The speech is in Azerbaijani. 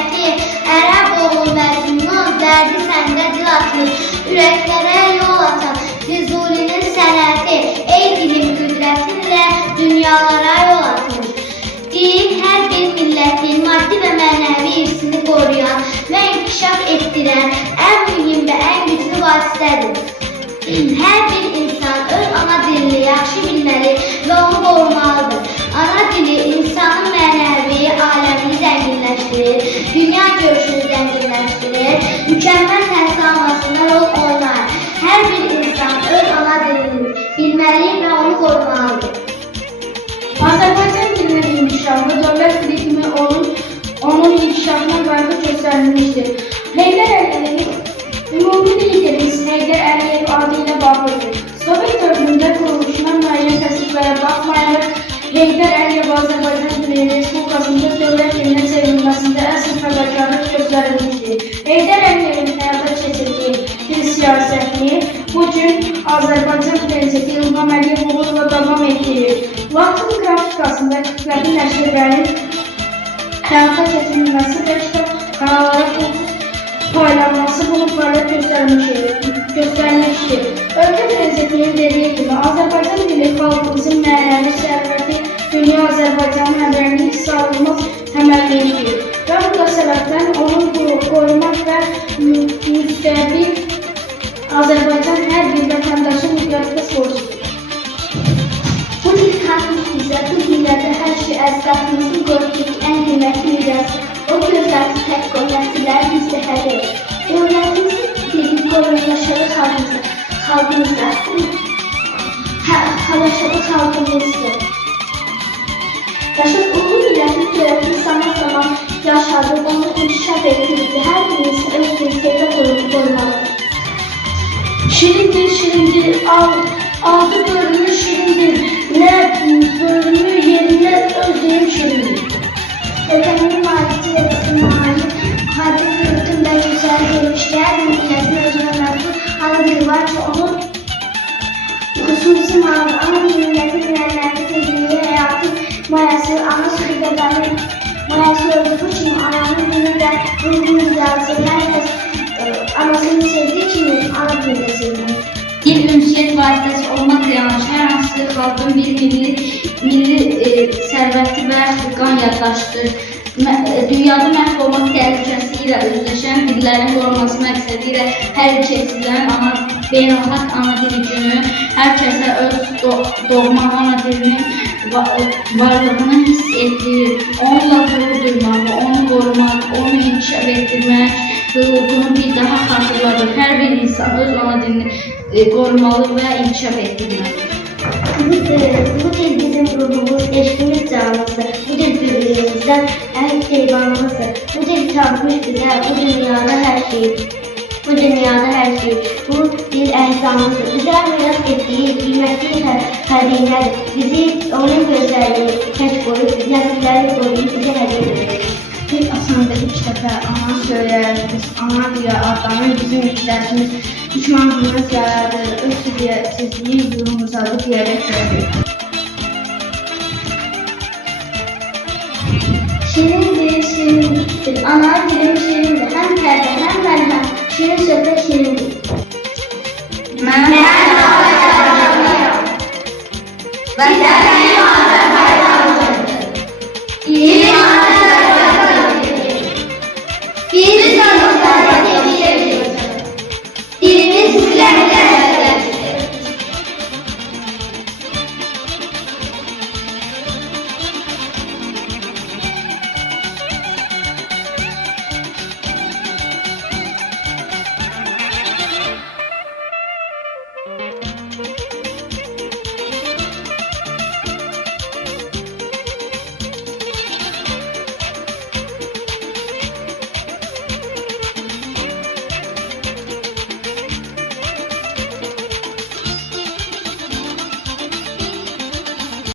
sənəti, ərəb oğlu Məcnun, dərdi səndə dil atmış, ürəklərə yol açan Füzulinin sənəti, ey dilim qüdrətinlə dünyalara yol atmış. Dil hər bir millətin maddi və mənəvi irsini qoruyan və inkişaf etdirən ən mühüm və ən güclü vasitədir. Hər bir insan öz ana dilini yaxşı bilməli və onu qorumalıdır. Ana dili insanın mənəvi aləmini zənginləşdirir, dünya görüşünü zənginləşdirir, mükəmməl təhsil almasında rol oynar. Hər bir insan öz ana dilini bilməli və onu qorumalıdır. Azərbaycan dilinin inkişafı dövlət dili kimi onun inkişafına qayğı göstərilmişdir. Heydər Əliyevin ümumi liderimiz Heydər Əliyev adı ilə bağlıdır. Sovet dövründə quruluşuna müəyyən təsdiqlərə baxmayaraq, Heydər Əliyev Azərbaycan Dili Respublikasında dövlət dilinə çevrilməsində əsl fədakarlıq göstərilmişdir. Heydər Əliyevin həyata keçirdiyi dil siyasətini bugün Azərbaycan Prezidenti İlham Əliyev uğurla davam etdirir. Latin qrafikasında kütləvi nəşrlərin həyata keçirilməsi və kitab kanallara pulsuz paylanması bunu fəaliyyət göstərmişdir. Ölkə Prezidentinin dediyi kimi, Azərbaycan dili xalqımızın mənəvi sərvəti, dünya Azərbaycanın əmrəlik sağlamaz təməlliyidir. Və bu da səbəbdən onu qorumaq və müstəqil Azərbaycan hər bir vətəndaşın mütləq borcudur. Bu dil tanımış bizə, bu dillərdə hər şey əcdadımızın qoruduğu ən qiymətli mirası. O gözlərini tək qoy, nəsilləri bizdə hədir. Dövlətimizin dili qoruyun yaşadığı xalqımızdır. Yaşad ulu millətin törətini zaman yaşadı, onu inkişaf etdirdi. Hər bir insan öz dilini qorumalıdır. Şirindir, şirindir, aldı bölümü şirindir, nə bölümü yerindən özləyim şirindir. Ölkənin maarifçi və ictimai hadi yurtunda yüksəl gelmişlər, millətin özünə məxsus ana dili var ki, onun xüsusi malı, ana dili millətin mənəvi tezliyi, həyatın mayası, ana sürüqələri mayası olduğu kimi ananın dili və ruhunun yazı, herkes anasını sevdiği kimi ana dili də sevdiği. Dil ünsiyyət vasitəsi olmaqla yanaşı hər hansı xalqın bir milli sərvəti və qan yaddaşıdır. Dünyada məhv olmaq təhlükəsi ilə üzləşən dillərin qorunması məqsədi ilə hər il keçirilən beynəlxalq ana dili günü hər kəsə öz doğma ana dilinin varlığını hiss etdirir. Onunla qürur duymaq, onu qorumaq, onu inkişaf etdirmək hüququnu bir daha xatırladır. Hər bir insan öz ana dilini qorumalı və inkişaf etdirməlidir. Bu dil bizim ruhumuz, eşqimiz canımızdır. Bu dil birbirimizdən ən heyvanımızdır. Bu dil tanımış bizə, bu dünyada hər şey. Bu dil əhsamımızdır. Bizə miras etdiyi qiymətli xəzinədir. Bizi onun gözlərini tək qoyub, nəsilləri qoruyub bizə hədiyyə edir. Bir asanındakı kitabda ana söyləyərimiz, ana diyə adlanır bizim ülkələrimiz, düşmanlığımız yaradır, öz səviyyəsizliyi yurumuza bu diyərək söylədir. Şirindir, şirindir, ana dilim şirindir.